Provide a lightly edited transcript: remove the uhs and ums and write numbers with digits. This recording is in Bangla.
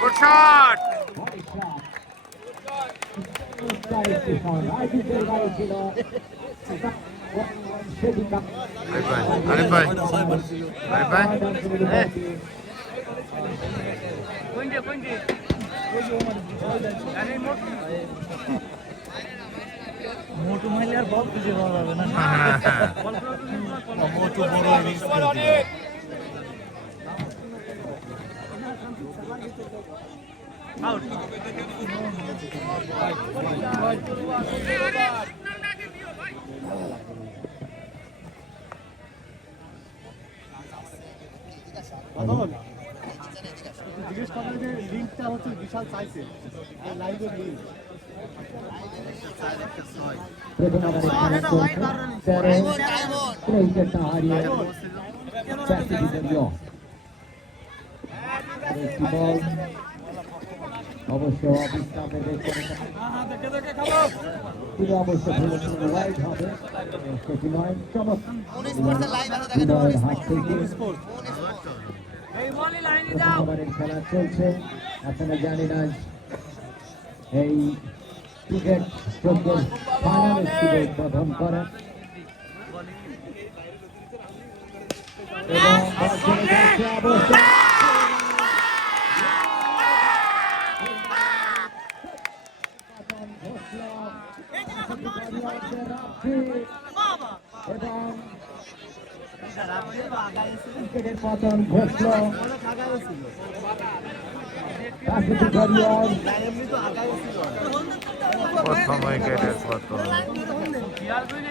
Good shot. Arif Bhai. মোটু মাইলে আর বল খুঁজে পাওয়া যাবে না। মোটু বড় রিস্ক আউট। জিজ্ঞেস করেন যে লিঙ্কটা হচ্ছে বিশাল চাইছে লাইভের লিঙ্ক। অবশ্য অবশ্য হবে সেটি নয় চমৎকার হাত থেকে খেলা চলছে। আপনারা জানি না এই ক্রিকেট চোদ্দোর ফাইনাল উদ্বোধন করেন ক্রিকেটের পতন ঘটল প্রথম উইকেটের পতন।